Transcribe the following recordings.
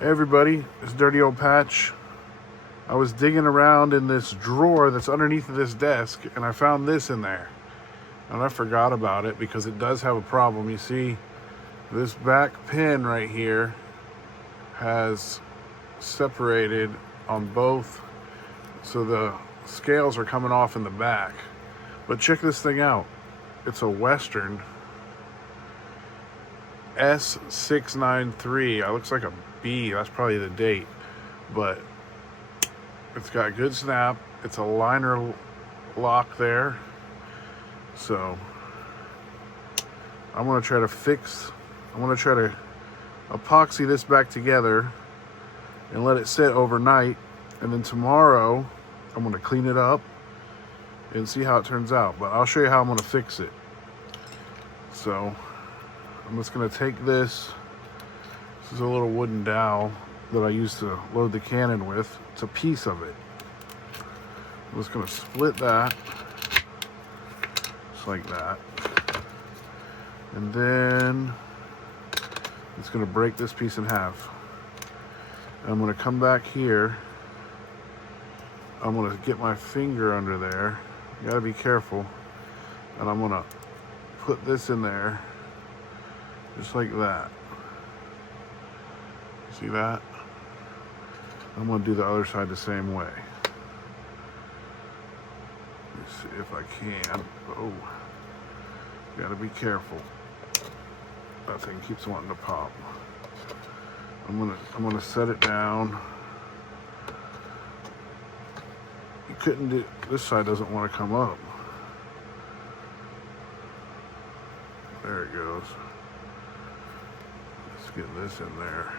Hey everybody, it's Dirty Old Patch. I was digging around in this drawer that's underneath of this desk and I found this in there. And I forgot about it because it does have a problem. You see, this back pin right here has separated on both, so the scales are coming off in the back. But check this thing out. It's a Western S-693. It looks like a B. That's probably the date. But it's got good snap. It's a liner lock there. So I'm going to try to epoxy this back together and let it sit overnight. And then tomorrow I'm going to clean it up and see how it turns out. But I'll show you how I'm going to fix it. So I'm just going to take this. This is a little wooden dowel that I used to load the cannon with. It's a piece of it. I'm just going to split that just like that. And then it's going to break this piece in half. And I'm going to come back here. I'm going to get my finger under there. You got to be careful. And I'm going to put this in there just like that. See that? I'm going to do the other side the same way. Let's see if I can. Oh, got to be careful. That thing keeps wanting to pop. I'm gonna set it down. You couldn't do. This side doesn't want to come up. There it goes. Let's get this in there.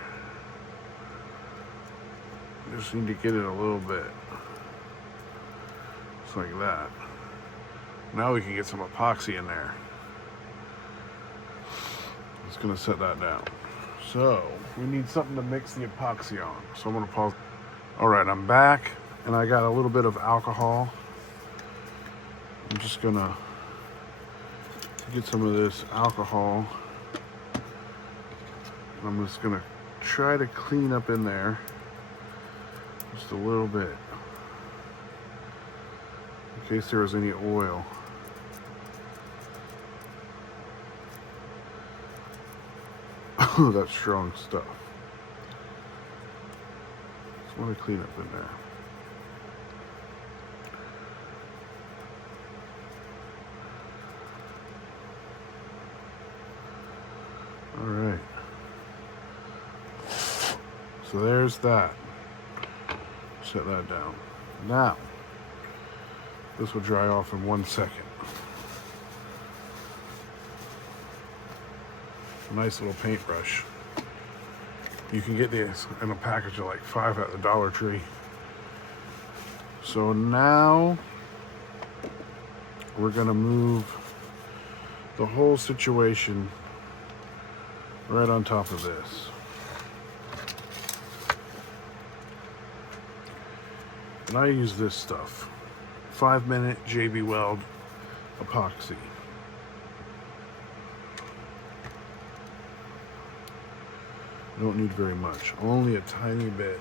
Just need to get it a little bit. Just like that. Now we can get some epoxy in there. Just gonna set that down. So we need something to mix the epoxy on. So I'm gonna pause. All right, I'm back and I got a little bit of alcohol. I'm just gonna get some of this alcohol. I'm just gonna try to clean up in there just a little bit in case there was any oil. Oh, that's strong stuff. Just want to clean up in there. All right. So there's that. Set that down. Now, this will dry off in 1 second. Nice little paintbrush. You can get these in a package of like 5 at the Dollar Tree. So now we're gonna move the whole situation right on top of this. And I use this stuff. 5-minute JB Weld epoxy. Don't need very much, only a tiny bit.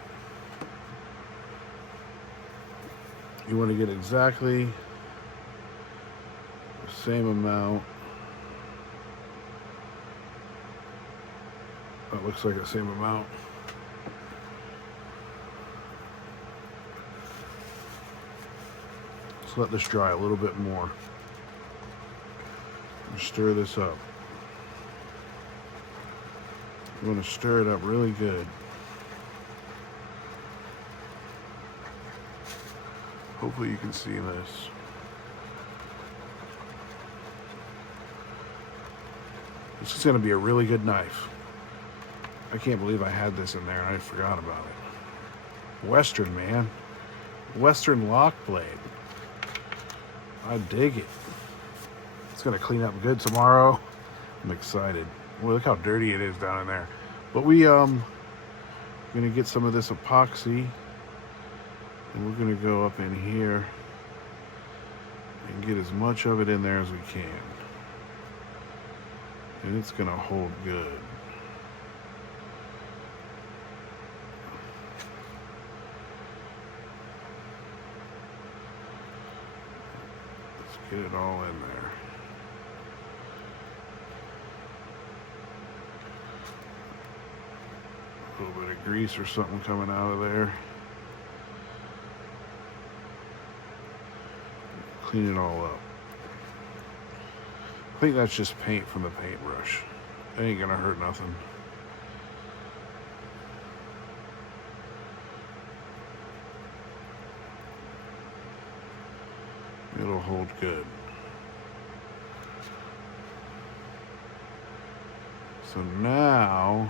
You want to get exactly the same amount. That looks like the same amount. Let's let this dry a little bit more. And stir this up. You want to stir it up really good. Hopefully you can see this. This is going to be a really good knife. I can't believe I had this in there and I forgot about it. Western, man. Western lock blade. I dig it. It's going to clean up good tomorrow. I'm excited. Well, look how dirty it is down in there. But we gonna get some of this epoxy and we're gonna go up in here and get as much of it in there as we can. And it's gonna hold good. Get it all in there. A little bit of grease or something coming out of there. Clean it all up. I think that's just paint from the paintbrush. It ain't gonna hurt nothing. It'll hold good. So now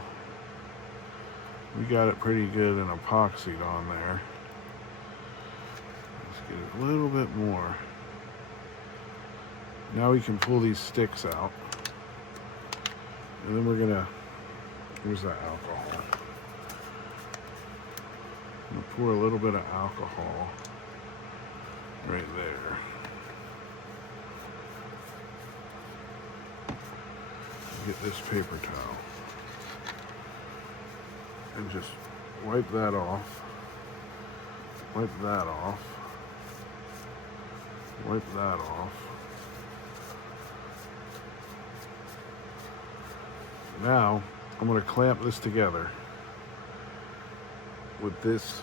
we got it pretty good and epoxied on there. Let's get it a little bit more. Now we can pull these sticks out. And then we're gonna, here's that alcohol. I'm gonna pour a little bit of alcohol right there. Get this paper towel and just wipe that off. Wipe that off. Wipe that off. Now I'm going to clamp this together with this.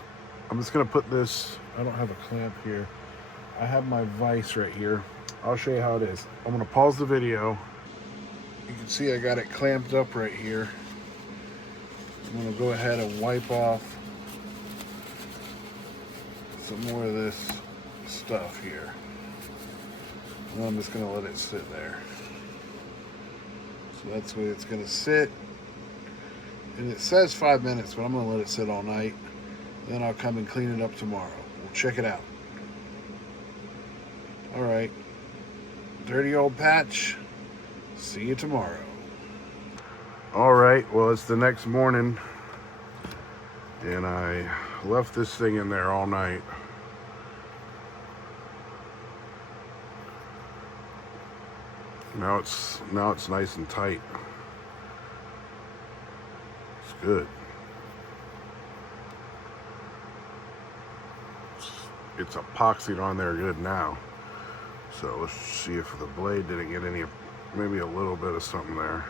I'm just going to put this, I don't have a clamp here. I have my vise right here. I'll show you how it is. I'm going to pause the video. You can see I got it clamped up right here. I'm going to go ahead and wipe off some more of this stuff here. And I'm just going to let it sit there. So that's where it's going to sit. And it says 5 minutes, but I'm going to let it sit all night. Then I'll come and clean it up tomorrow. We'll check it out. All right. Dirty old patch. See you tomorrow. All right, well, it's the next morning, and I left this thing in there all night. Now it's nice and tight. It's good. It's epoxied on there good now. So let's see if the blade didn't get any, maybe a little bit of something there.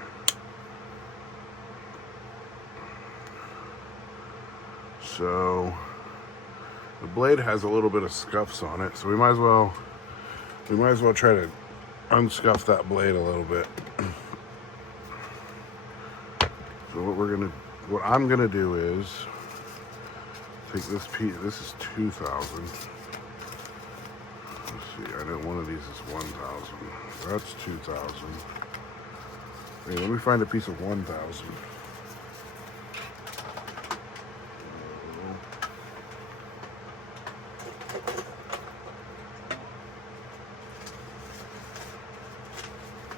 So the blade has a little bit of scuffs on it, so we might as well try to unscuff that blade a little bit. So what I'm gonna do is take this piece. This is 2,000. Let's see. I know one of these is 1,000. That's 2,000. Hey, let me find a piece of 1,000.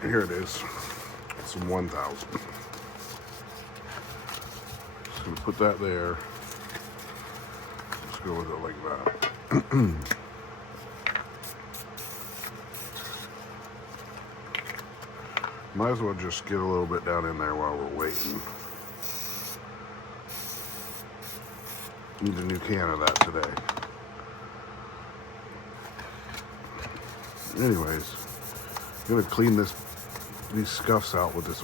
Here it is. Some 1,000. Just gonna put that there. Let's go with it like that. Might as well just get a little bit down in there while we're waiting. Need a new can of that today. Anyways, I'm gonna clean these scuffs out with this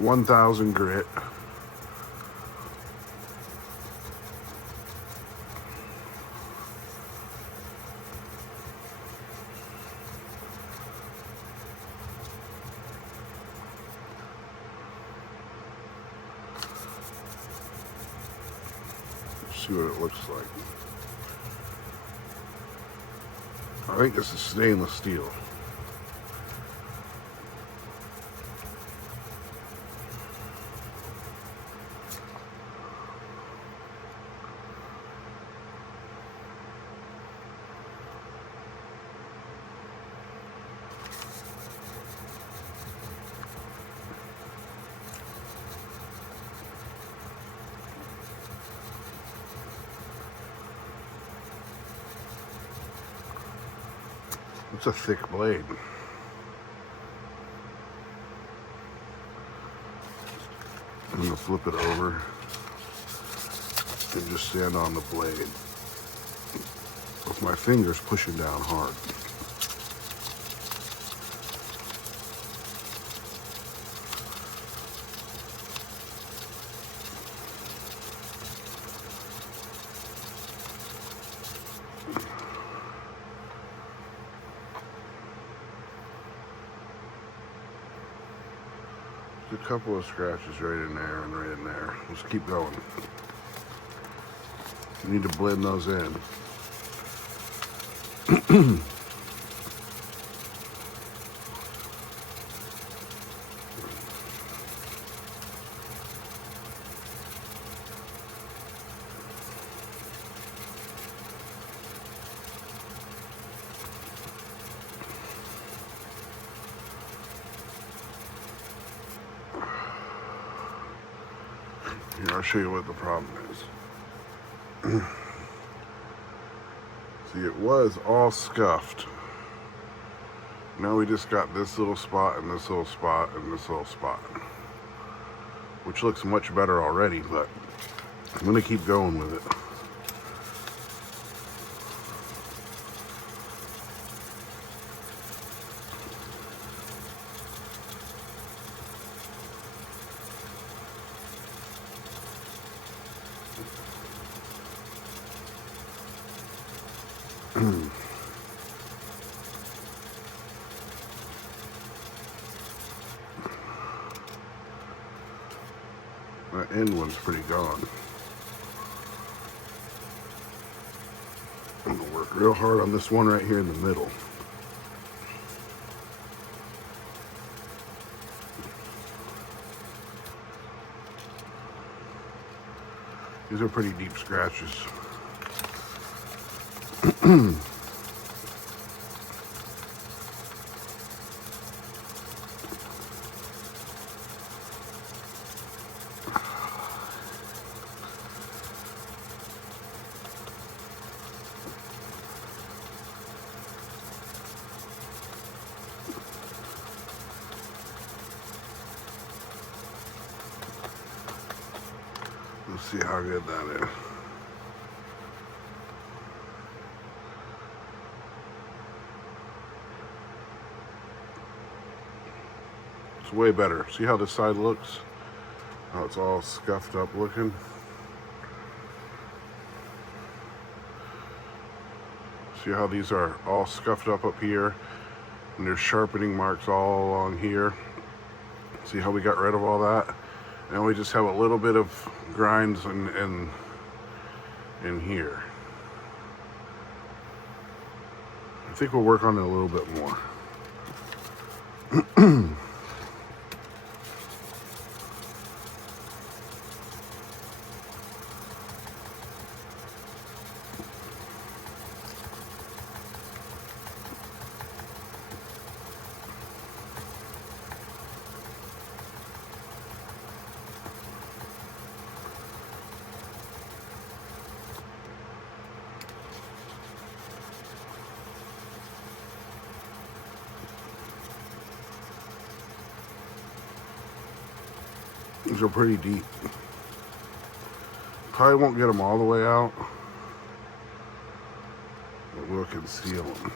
1,000 grit. See what it looks like. I think this is stainless steel. It's a thick blade. I'm gonna flip it over and just stand on the blade with my fingers pushing down hard. couple of scratches right in there and right in there. Let's keep going. You need to blend those in. Here, I'll show you what the problem is. See, it was all scuffed. Now we just got this little spot and this little spot and this little spot, which looks much better already, but I'm gonna keep going with it. That end one's pretty gone. I'm gonna work real hard on this one right here in the middle. These are pretty deep scratches. Let's see how good that is. It's way better. See how this side looks? How it's all scuffed up looking? See how these are all scuffed up here? And there's sharpening marks all along here. See how we got rid of all that? And we just have a little bit of grinds in here. I think we'll work on it a little bit more. These are pretty deep. Probably won't get them all the way out, but we'll conceal them.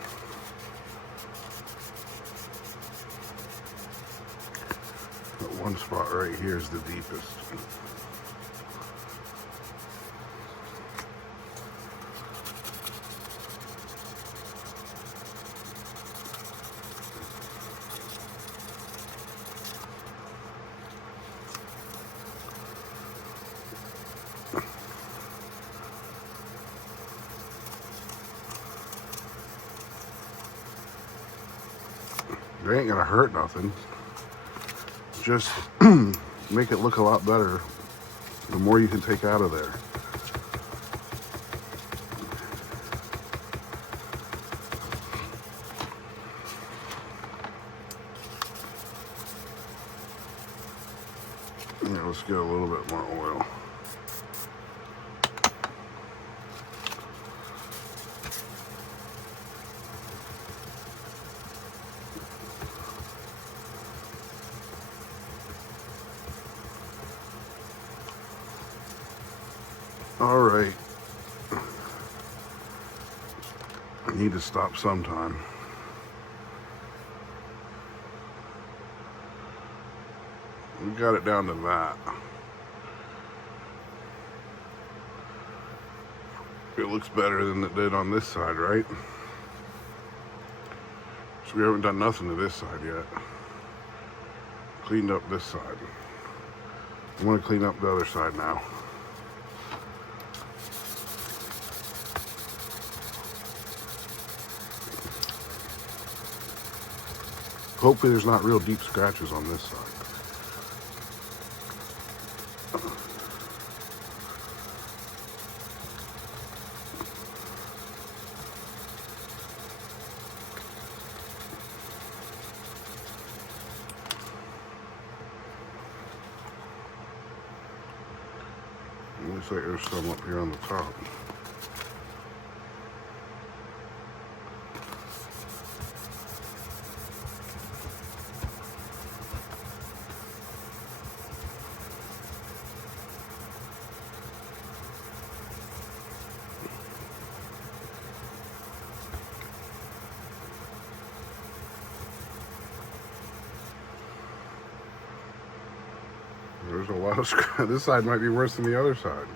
That one spot right here is the deepest. They ain't gonna hurt nothing. Just make it look a lot better the more you can take out of there. Yeah, let's get a little bit more oil. All right. I need to stop sometime. We got it down to that. It looks better than it did on this side, right? So we haven't done nothing to this side yet. Cleaned up this side. I'm going to clean up the other side now. Hopefully there's not real deep scratches on this side. Looks like there's some up here on the top. There's a lot of scratch. This side might be worse than the other side.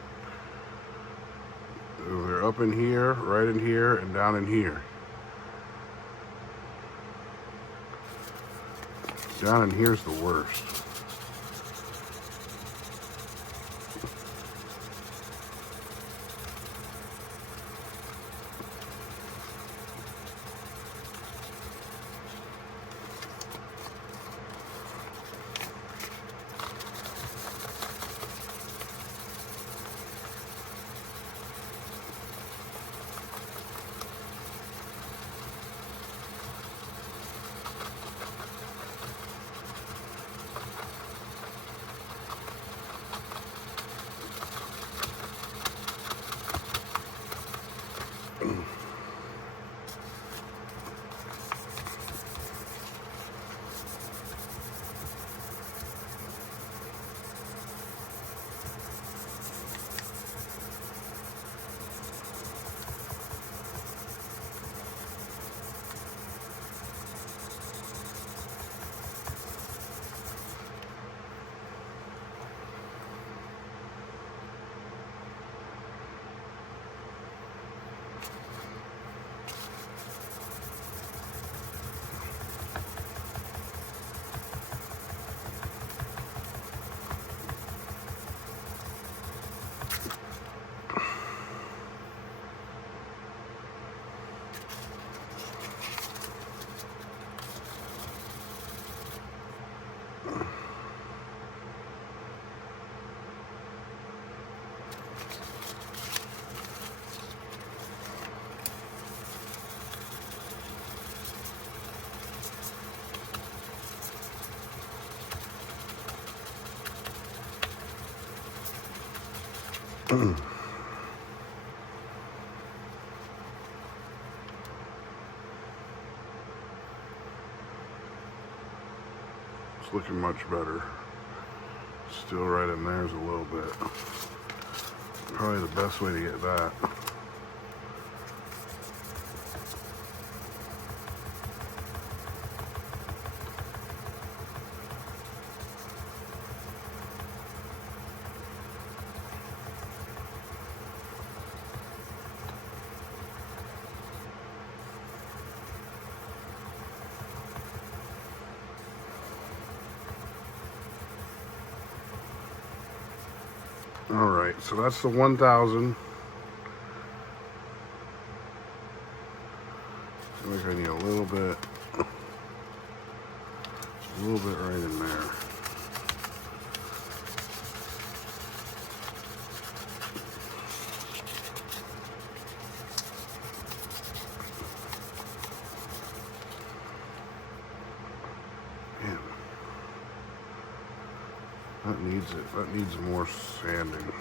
They're up in here, right in here, and down in here. Down in here's the worst. It's looking much better. Still right in there's a little bit. Probably the best way to get that. All right, so that's the 1,000. I think I need a little bit right in there. Man, that needs it. That needs more sanding.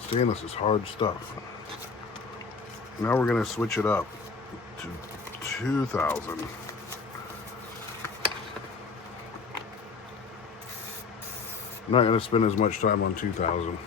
Stainless is hard stuff. Now we're going to switch it up to 2,000. I'm not going to spend as much time on 2,000.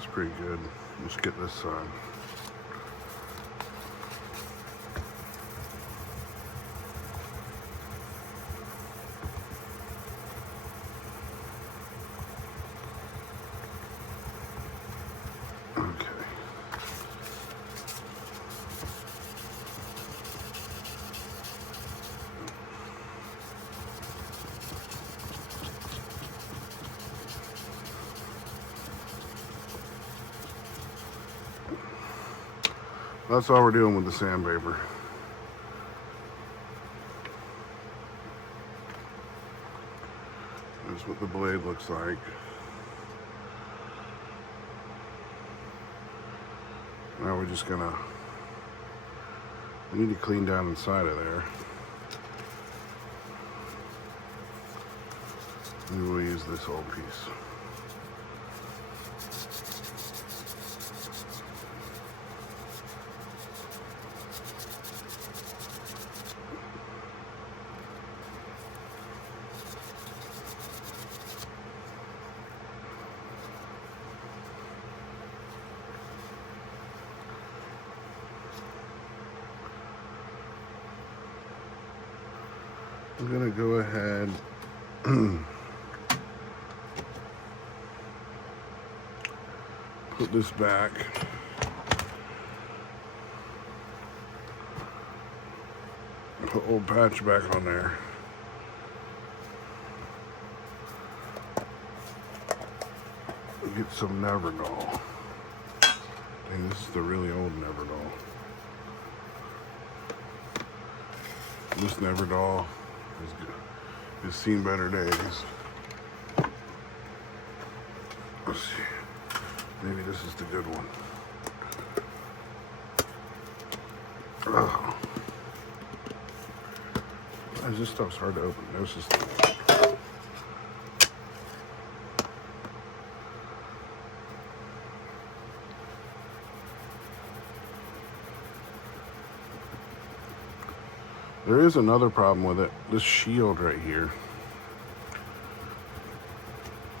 That's pretty good. Let's get this side. Okay. That's all we're doing with the sandpaper. That's what the blade looks like. Now we're just gonna, we need to clean down inside of there. Maybe we'll use this whole piece. I'm gonna go ahead put this back. Put old patch back on there. Get some Neverdoll. Dang, this is the really old Neverdoll. This Neverdoll has seen better days. Let's see. Maybe this is the good one. Oh. This stuff's hard to open. This is. There is another problem with it. This shield right here.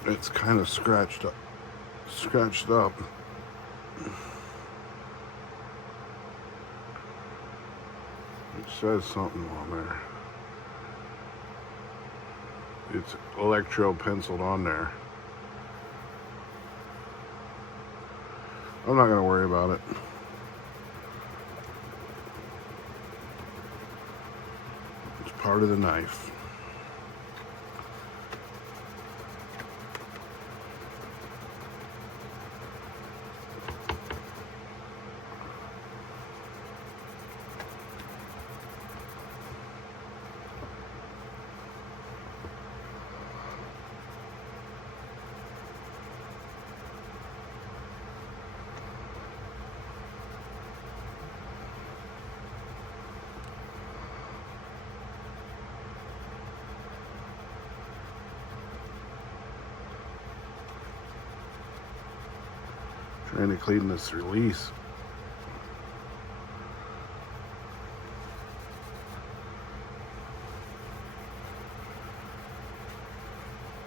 It's kind of scratched up. It says something on there. It's electro penciled on there. I'm not gonna worry about it. It's part of the knife. Trying to clean this release.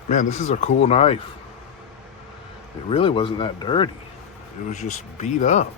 Man, this is a cool knife. It really wasn't that dirty. It was just beat up.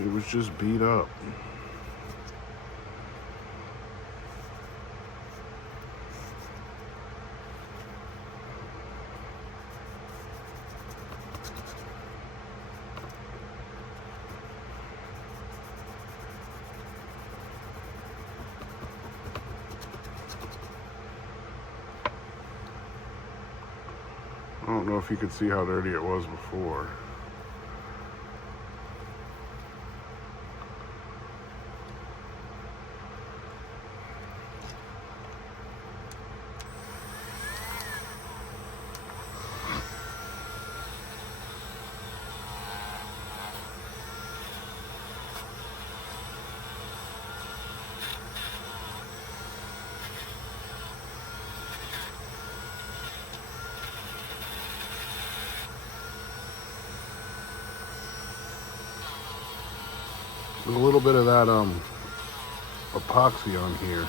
It was just beat up. I don't know if you could see how dirty it was before. With a little bit of that epoxy on here.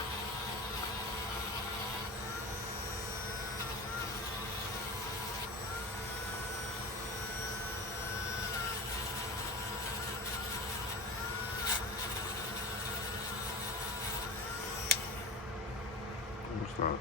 It's not.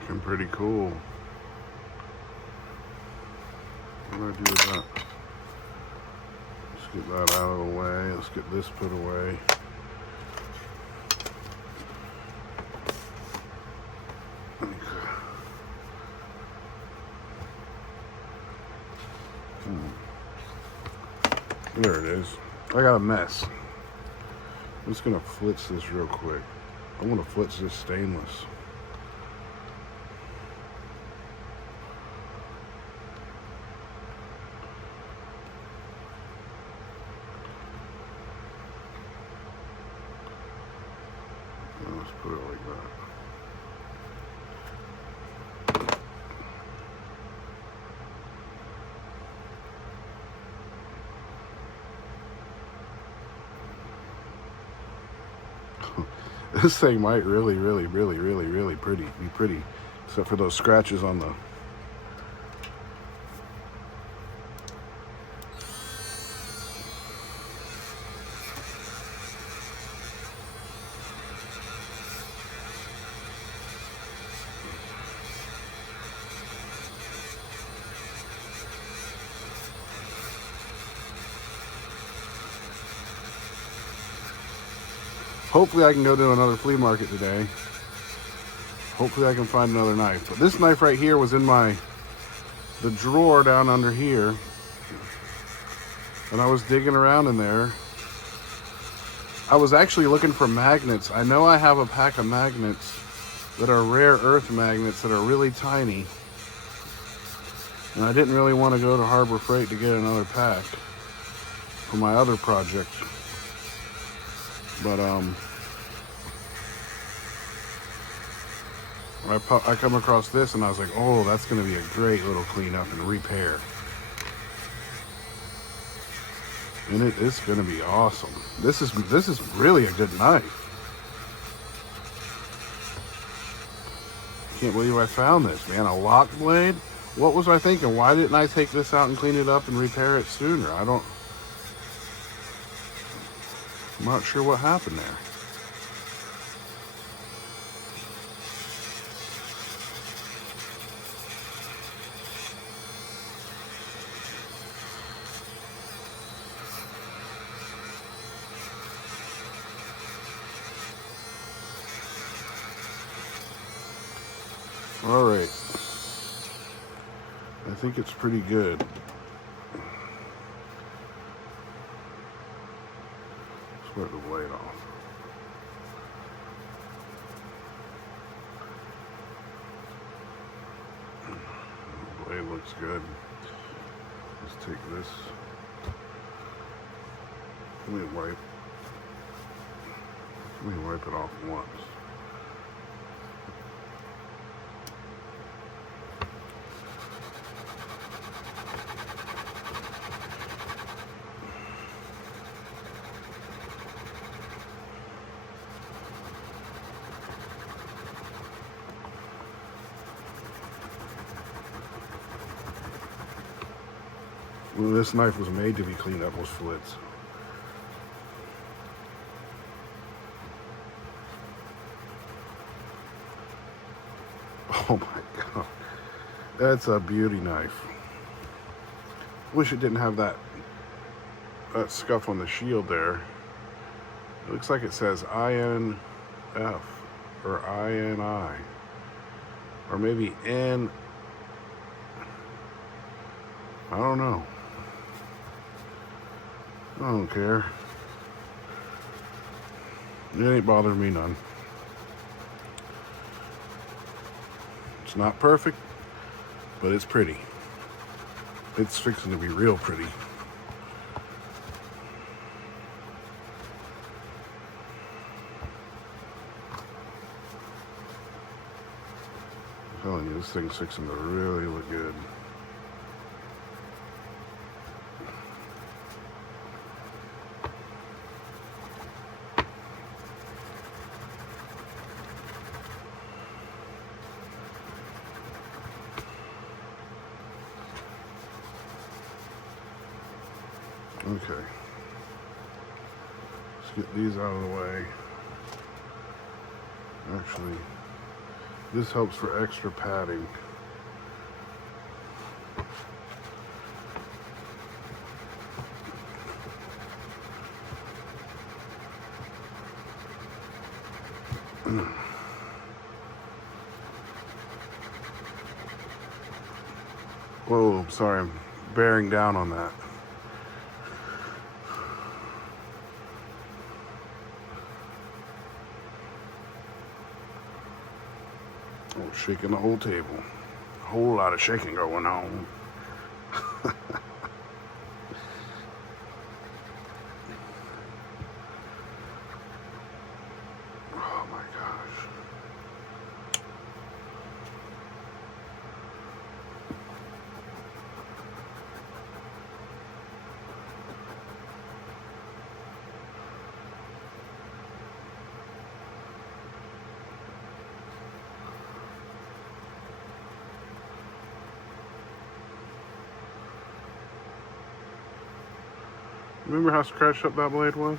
Looking pretty cool. What do I do with that? Let's get that out of the way. Let's get this put away. There it is. I got a mess. I'm just gonna flitz this real quick. I want to flitz this stainless. Let's put it like that. This thing might really be pretty, except for those scratches on the. Hopefully I can go to another flea market today. Hopefully I can find another knife. But this knife right here was in the drawer down under here. And I was digging around in there. I was actually looking for magnets. I know I have a pack of magnets that are rare earth magnets that are really tiny. And I didn't really want to go to Harbor Freight to get another pack for my other project. But I come across this and I was like, oh, that's going to be a great little cleanup and repair. And it's going to be awesome. This is really a good knife. Can't believe I found this, man. A lock blade? What was I thinking? Why didn't I take this out and clean it up and repair it sooner? I'm not sure what happened there. All right. I think it's pretty good. Split the blade off. The blade looks good. Let's take this. Let me wipe it off once. Well, this knife was made to be cleaned up with flits. Oh my God. That's a beauty knife. Wish it didn't have that scuff on the shield there. It looks like it says INF or INI. Or maybe N. I don't know. I don't care. It ain't bothering me none. It's not perfect, but it's pretty. It's fixing to be real pretty. I'm telling you, this thing's fixing to really look good. Okay, let's get these out of the way. Actually, this helps for extra padding. Whoa, I'm sorry, I'm bearing down on that. Oh, shaking the whole table. A whole lot of shaking going on. Oh my gosh. Remember how scratched up that blade was?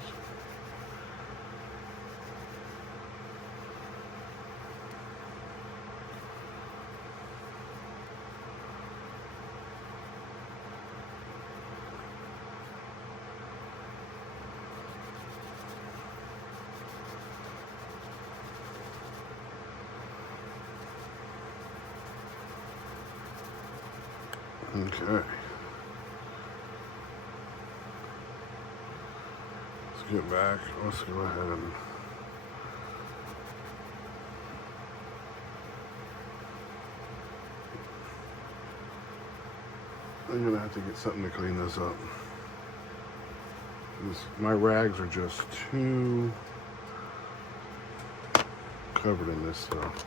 Okay. Let's get back. Let's go ahead and I'm gonna have to get something to clean this up. My rags are just too covered in this stuff.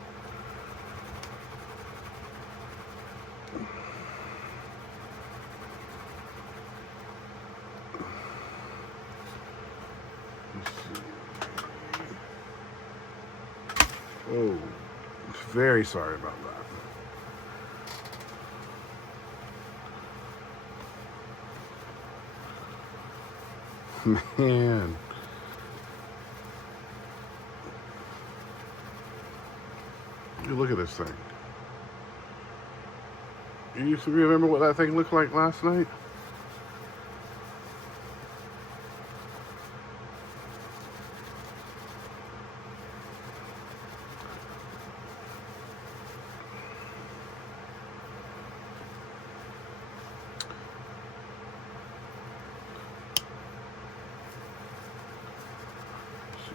Oh, very sorry about that. Man. You look at this thing. You remember what that thing looked like last night?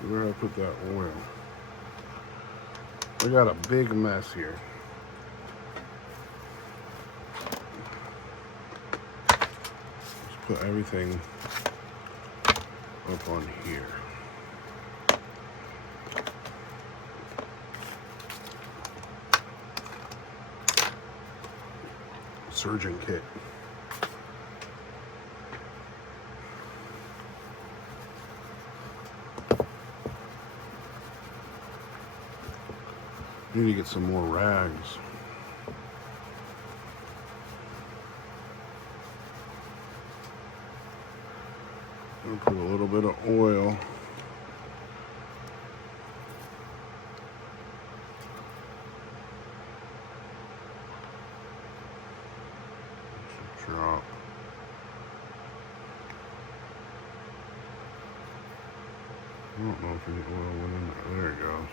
Where I put that oil. I got a big mess here. Let's put everything up on here. Surgeon kit. Need to get some more rags. I'll put a little bit of oil. Just drop. I don't know if any oil went in there. There it goes.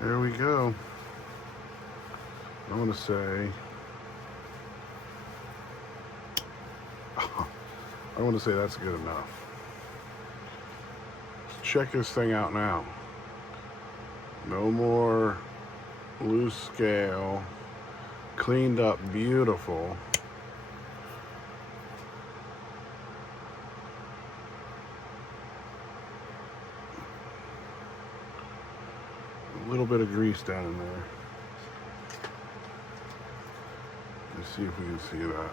There we go. I want to say, that's good enough. Check this thing out now. No more loose scale. Cleaned up, beautiful. A little bit of grease down in there. Let's see if we can see that.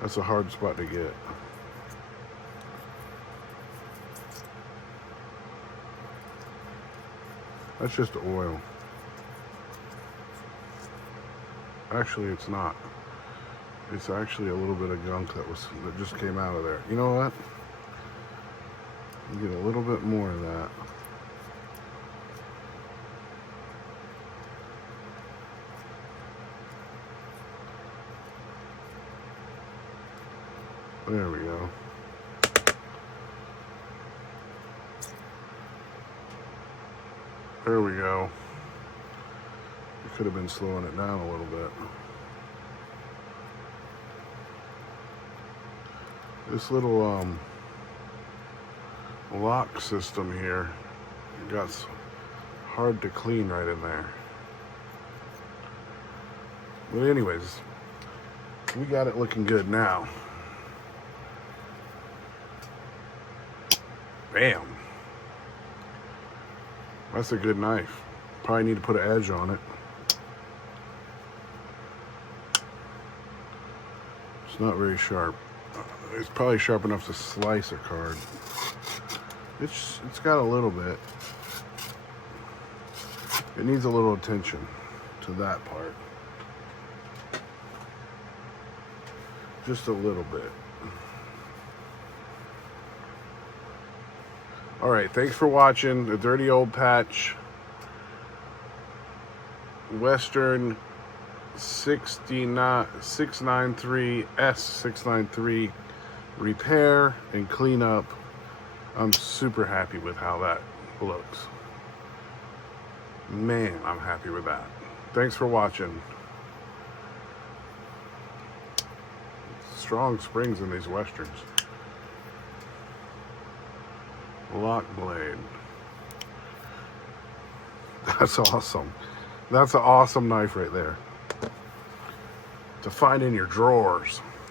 That's a hard spot to get. That's just oil. Actually, it's not. It's actually a little bit of gunk that just came out of there. You know what? You get a little bit more of that. There we go. There we go. You could have been slowing it down a little bit. This little lock system here got hard to clean right in there. But anyways, we got it looking good now. Bam. That's a good knife. Probably need to put an edge on it. It's not very sharp. It's probably sharp enough to slice a card. It's got a little bit. It needs a little attention to that part. Just a little bit. All right, thanks for watching the Dirty Old Patch Western 693 S-693 repair and cleanup. I'm super happy with how that looks. Man, I'm happy with that. Thanks for watching. Strong springs in these Westerns. Lock blade. That's awesome. That's an awesome knife right there to find in your drawers.